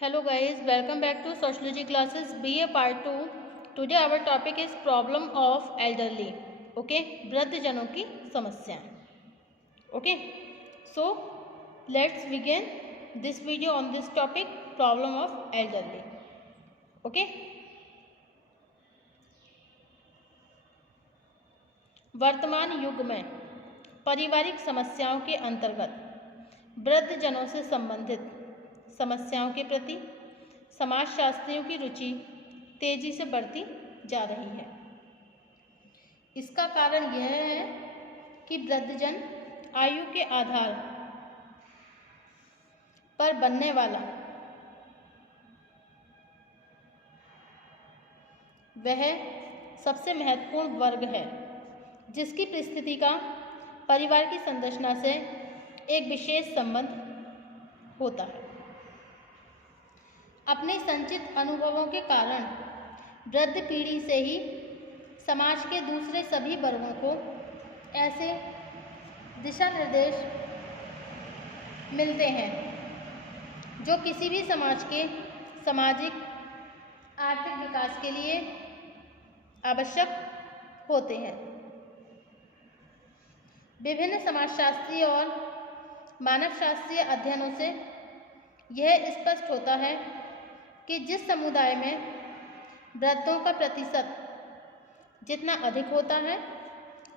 Hello guys, welcome back to Sociology classes BA Part 2. Today our topic is problem of elderly. Okay, वृद्धजनों की समस्याएं. Okay, so let's begin this video on this topic, problem of elderly. Okay, वर्तमान युग में पारिवारिक समस्याओं के अंतर्गत वृद्धजनों से संबंधित समस्याओं के प्रति समाजशास्त्रियों की रुचि तेजी से बढ़ती जा रही है। इसका कारण यह है कि वृद्धजन आयु के आधार पर बनने वाला वह सबसे महत्वपूर्ण वर्ग है जिसकी परिस्थिति का परिवार की संरचना से एक विशेष संबंध होता है। अपने संचित अनुभवों के कारण वृद्ध पीढ़ी से ही समाज के दूसरे सभी वर्गों को ऐसे दिशा निर्देश मिलते हैं जो किसी भी समाज के सामाजिक आर्थिक विकास के लिए आवश्यक होते हैं। विभिन्न समाजशास्त्रीय और मानवशास्त्रीय अध्ययनों से यह स्पष्ट होता है कि जिस समुदाय में वृद्धों का प्रतिशत जितना अधिक होता है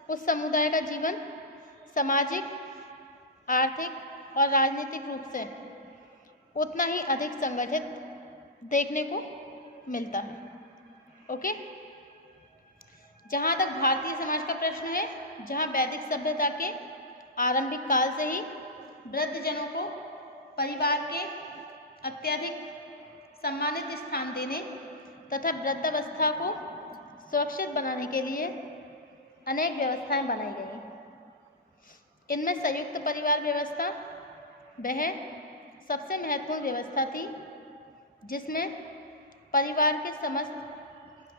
उस समुदाय का जीवन सामाजिक, आर्थिक और राजनीतिक रूप से उतना ही अधिक संगठित देखने को मिलता है। ओके, जहाँ तक भारतीय समाज का प्रश्न है, जहाँ वैदिक सभ्यता के आरंभिक काल से ही वृद्धजनों को परिवार के अत्यधिक सम्मानित स्थान देने तथा वृद्धावस्था को सुरक्षित बनाने के लिए अनेक व्यवस्थाएं बनाई गई। इनमें संयुक्त परिवार व्यवस्था वह सबसे महत्वपूर्ण व्यवस्था थी जिसमें परिवार के समस्त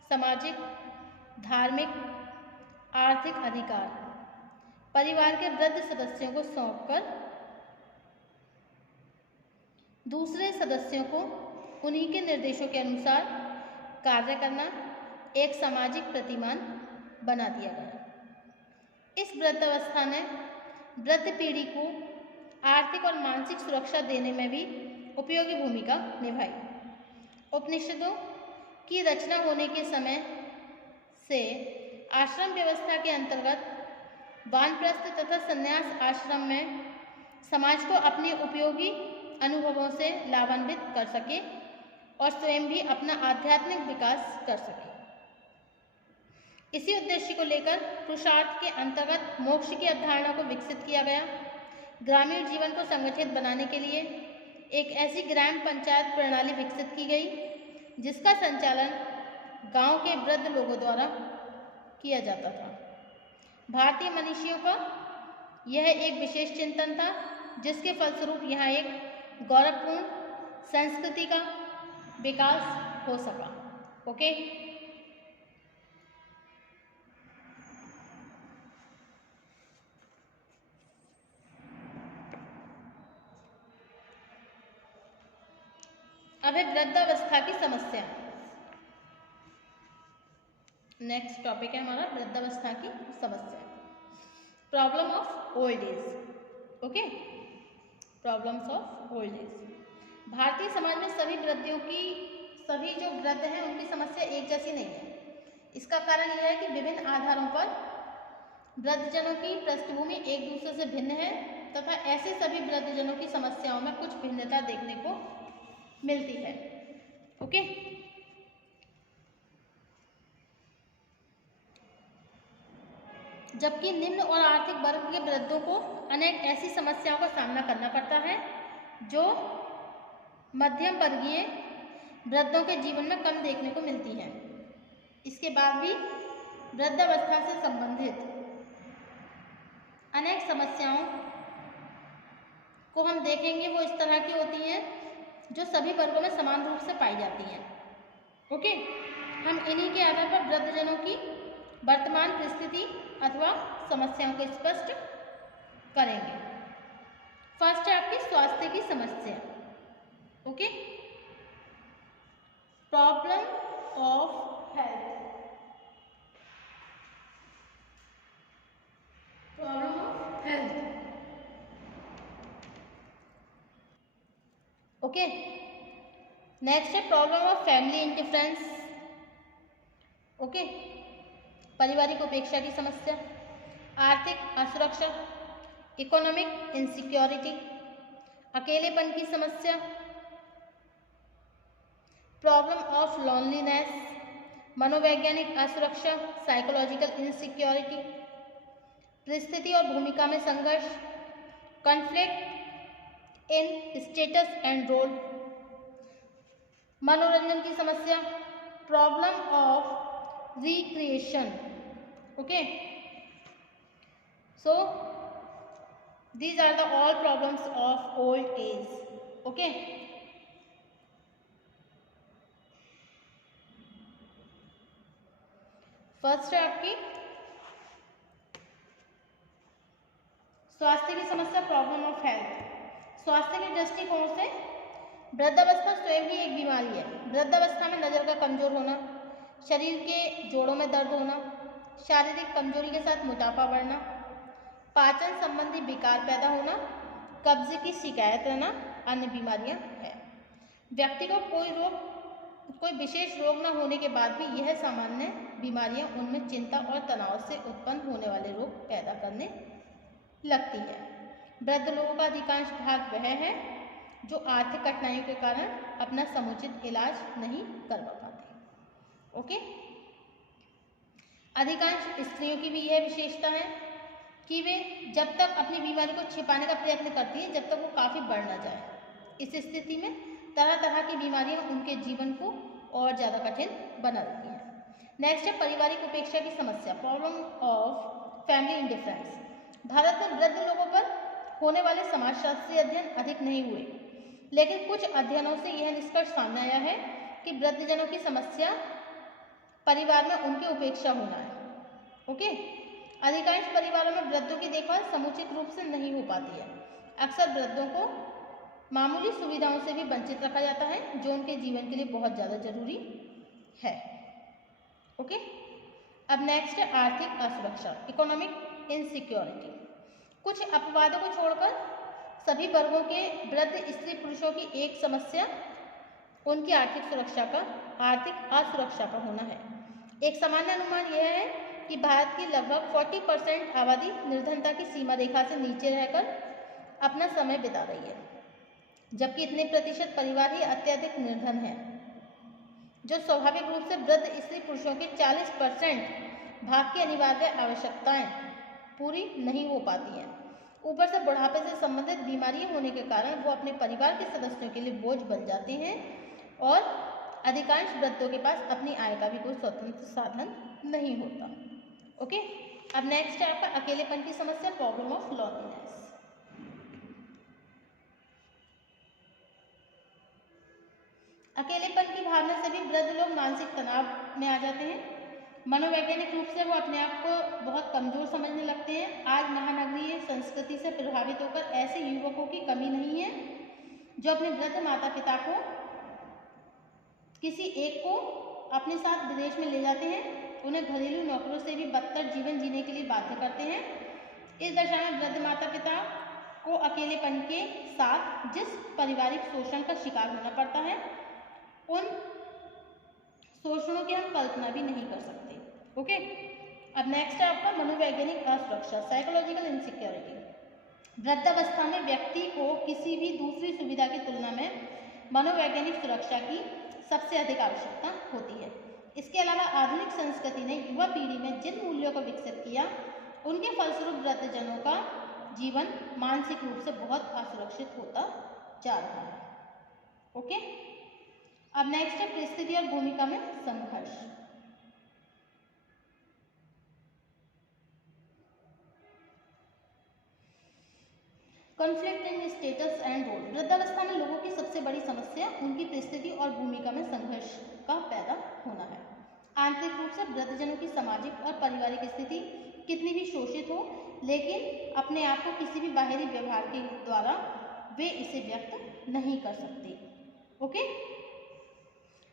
सामाजिक, धार्मिक, आर्थिक अधिकार परिवार के वृद्ध सदस्यों को सौंपकर दूसरे सदस्यों को उन्हीं के निर्देशों के अनुसार कार्य करना एक सामाजिक प्रतिमान बना दिया गया। इस वृद्धावस्था ने वृद्ध पीढ़ी को आर्थिक और मानसिक सुरक्षा देने में भी उपयोगी भूमिका निभाई। उपनिषदों की रचना होने के समय से आश्रम व्यवस्था के अंतर्गत वानप्रस्थ तथा संन्यास आश्रम में समाज को अपने उपयोगी अनुभवों से लाभान्वित कर सके और स्वयं भी अपना आध्यात्मिक विकास कर सके। इसी उद्देश्य को लेकर पुरुषार्थ के अंतर्गत मोक्ष की अवधारणा को विकसित किया गया। ग्रामीण जीवन को संगठित बनाने के लिए एक ऐसी ग्राम पंचायत प्रणाली विकसित की गई जिसका संचालन गांव के वृद्ध लोगों द्वारा किया जाता था। भारतीय मनीषियों का यह एक विशेष चिंतन था जिसके फलस्वरूप यहाँ एक गौरवपूर्ण संस्कृति का विकास हो सका। ओके, अब है वृद्धावस्था की समस्या। नेक्स्ट टॉपिक है हमारा वृद्धावस्था की समस्या, problem of old age. Okay, problems of old age. Bharatiya Samaj में सभी जो वृद्ध हैं उनकी समस्या एक जैसी नहीं है। इसका कारण यह है कि विभिन्न आधारों पर वृद्धजनों की पृष्ठभूमि एक दूसरे से भिन्न है तथा ऐसे सभी वृद्धजनों की समस्याओं में कुछ भिन्नता देखने को मिलती है। ओके, जबकि निम्न और आर्थिक वर्ग के वृद्धों को अनेक ऐसी समस्याओं का सामना करना पड़ता है जो मध्यम वर्गीय वृद्धों के जीवन में कम देखने को मिलती है। इसके बाद भी वृद्धावस्था से संबंधित अनेक समस्याओं को हम देखेंगे, वो इस तरह की होती हैं जो सभी वर्गों में समान रूप से पाई जाती हैं। ओके, हम इन्हीं के आधार पर वृद्धजनों की वर्तमान परिस्थिति अथवा समस्याओं को स्पष्ट करेंगे। फर्स्ट है आपकी स्वास्थ्य की समस्या। Okay, okay. नेक्स्ट है problem of family indifference, okay, पारिवारिक उपेक्षा की समस्या, आर्थिक असुरक्षा, इकोनॉमिक इनसिक्योरिटी, अकेलेपन की समस्या, प्रॉब्लम ऑफ लॉनलीनेस, मनोवैज्ञानिक असुरक्षा, साइकोलॉजिकल इनसिक्योरिटी, परिस्थिति और भूमिका में संघर्ष, conflict in status and role, मनोरंजन की समस्या, problem of recreation, okay. So these are the all problems of old age, okay। First है आपकी स्वास्थ्य की समस्या, प्रॉब्लम ऑफ हेल्थ। स्वास्थ्य के दृष्टिकोण से वृद्धावस्था स्वयं ही एक बीमारी है। वृद्धावस्था में नजर का कमजोर होना, शरीर के जोड़ों में दर्द होना, शारीरिक कमजोरी के साथ मोटापा बढ़ना, पाचन संबंधी विकार पैदा होना, कब्ज की शिकायत रहना अन्य बीमारियां हैं। व्यक्ति को कोई विशेष रोग न होने के बाद भी यह सामान्य बीमारियां उनमें चिंता और तनाव से उत्पन्न होने वाले रोग पैदा करने लगती है। वृद्ध लोगों का अधिकांश भाग वह है जो आर्थिक कठिनाइयों के कारण अपना समुचित इलाज नहीं करवा पाते, ओके। अधिकांश स्त्रियों की भी यह विशेषता है कि वे जब तक अपनी बीमारी को छिपाने का प्रयत्न करती हैं जब तक वो काफ़ी बढ़ ना जाए। इस स्थिति में तरह तरह की बीमारियां उनके जीवन को और ज़्यादा कठिन बना देती हैं। नेक्स्ट है पारिवारिक उपेक्षा की समस्या, problem of family indifference. Bharat में वृद्ध लोगों पर होने वाले समाजशास्त्रीय अध्ययन अधिक नहीं हुए, लेकिन कुछ अध्ययनों से यह निष्कर्ष सामने आया है कि वृद्धजनों की समस्या परिवार में उनकी उपेक्षा होना है, ओके। अधिकांश परिवारों में वृद्धों की देखभाल समुचित रूप से नहीं हो पाती है। अक्सर वृद्धों को मामूली सुविधाओं से भी वंचित रखा जाता है जो उनके जीवन के लिए बहुत ज़्यादा जरूरी है, ओके। अब नेक्स्ट है आर्थिक असुरक्षा, इकोनॉमिक इनसिक्योरिटी। कुछ अपवादों को छोड़कर सभी वर्गों के वृद्ध स्त्री पुरुषों की एक समस्या उनकी आर्थिक असुरक्षा का होना है। एक सामान्य अनुमान यह है कि भारत की लगभग 40% आबादी निर्धनता की सीमा रेखा से नीचे रहकर अपना समय बिता रही है, जबकि इतने प्रतिशत परिवार ही अत्यधिक निर्धन हैं, जो स्वाभाविक रूप से वृद्ध स्त्री पुरुषों के 40% भाग की अनिवार्य आवश्यकताएं पूरी नहीं हो पाती हैं। ऊपर से बुढ़ापे से संबंधित बीमारियां होने के कारण वो अपने परिवार के सदस्यों के लिए बोझ बन जाते हैं और अधिकांश वृद्धों के पास अपनी आय का भी कोई स्वतंत्र साधन नहीं होता, ओके। अब नेक्स्ट है आपका अकेलेपन की समस्या, प्रॉब्लम ऑफ लॉनलीनेस। अकेलेपन की भावना से भी वृद्ध लोग मानसिक तनाव में आ जाते हैं। मनोवैज्ञानिक रूप से वो अपने आप को बहुत कमजोर समझने लगते हैं। आज महानगरीय संस्कृति से प्रभावित होकर ऐसे युवकों की कमी नहीं है जो अपने वृद्ध माता पिता को किसी एक को अपने साथ विदेश में ले जाते हैं, उन्हें घरेलू नौकरों से भी बदतर जीवन जीने के लिए बाध्य करते हैं। इस दशा में वृद्ध माता पिता को अकेलेपन के साथ जिस पारिवारिक शोषण का शिकार होना पड़ता है उन शोषणों की हम कल्पना भी नहीं कर सकते, ओके। अब नेक्स्ट है आपका मनोवैज्ञानिक असुरक्षा, साइकोलॉजिकल इनसिक्योरिटी। वृद्धावस्था में व्यक्ति को किसी भी दूसरी सुविधा की तुलना में मनोवैज्ञानिक सुरक्षा की सबसे अधिक आवश्यकता होती है। इसके अलावा आधुनिक संस्कृति ने युवा पीढ़ी में जिन मूल्यों को विकसित किया उनके फलस्वरूप वृद्धजनों का जीवन मानसिक रूप से बहुत असुरक्षित होता जा रहा है, ओके। अब नेक्स्ट है परिस्थिति और भूमिका में संघर्ष। Conflict in status and role. वृद्धावस्था में लोगों की सबसे बड़ी समस्या उनकी परिस्थिति और भूमिका में संघर्ष का पैदा होना है। आंतरिक रूप से वृद्धजनों की सामाजिक और पारिवारिक स्थिति कितनी भी शोषित हो, लेकिन अपने आप को किसी भी बाहरी व्यवहार के द्वारा वे इसे व्यक्त नहीं कर सकते, ओके।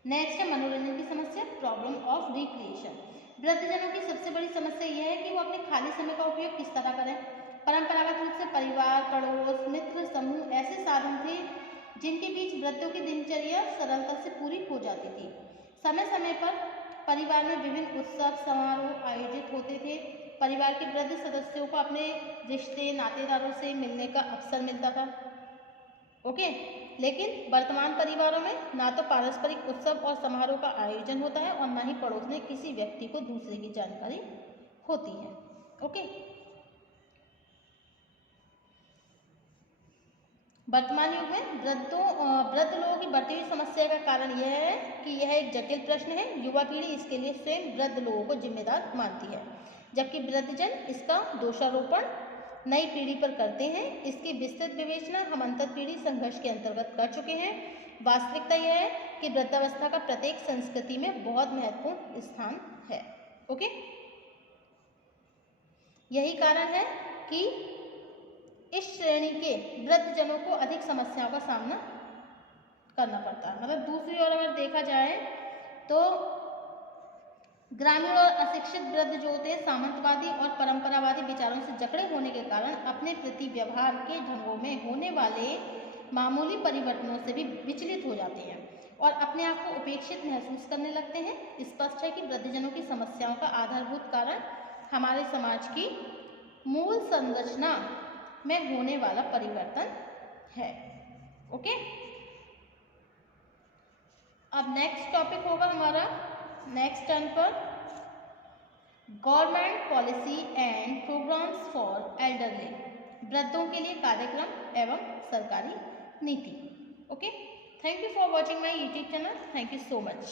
नेक्स्ट है मनोरंजन की समस्या, प्रॉब्लम ऑफ रिक्रिएशन। वृद्धजनों की सबसे बड़ी समस्या यह है कि वो अपने खाली समय का उपयोग किस तरह करें। परंपरागत रूप से परिवार, पड़ोस, मित्र समूह ऐसे साधन थे जिनके बीच वृद्धों की दिनचर्या सरलता से पूरी हो जाती थी। समय समय पर परिवार में विभिन्न उत्सव समारोह आयोजित होते थे। परिवार के वृद्ध सदस्यों को अपने रिश्ते नातेदारों से मिलने का अवसर मिलता था। ओके, लेकिन वर्तमान परिवारों में ना तो पारस्परिक उत्सव और समारोह का आयोजन होता है और ना ही पड़ोस में किसी व्यक्ति को दूसरे की जानकारी होती है। ओके, वर्तमान युग में वृद्ध लोगों की बढ़ती हुई समस्या का कारण यह है कि यह एक जटिल प्रश्न है। युवा पीढ़ी इसके लिए स्वयं वृद्ध लोगों को जिम्मेदार मानती है, जबकि वृद्धजन इसका दोषारोपण नई पीढ़ी पर करते हैं। इसकी विस्तृत विवेचना हम अंतर पीढ़ी संघर्ष के अंतर्गत कर चुके हैं। वास्तविकता यह है कि वृद्धावस्था का प्रत्येक संस्कृति में बहुत महत्वपूर्ण स्थान है। ओके, यही कारण है कि इस श्रेणी के वृद्धजनों को अधिक समस्याओं का सामना करना पड़ता है। मतलब दूसरी ओर अगर देखा जाए तो ग्रामीण और अशिक्षित वृद्ध जो होते हैं सामंतवादी और परंपरावादी विचारों से जकड़े होने के कारण अपने प्रति व्यवहार के ढंगों में होने वाले मामूली परिवर्तनों से भी विचलित हो जाते हैं और अपने आप को उपेक्षित महसूस करने लगते हैं। स्पष्ट है कि वृद्धजनों की समस्याओं का आधारभूत कारण हमारे समाज की मूल संरचना में होने वाला परिवर्तन है। ओके, अब नेक्स्ट टॉपिक होगा हमारा नेक्स्ट टर्न पर government policy and programs for elderly, वृद्धों के लिए कार्यक्रम एवं सरकारी नीति। Okay, thank you for watching my YouTube channel. Thank you so much.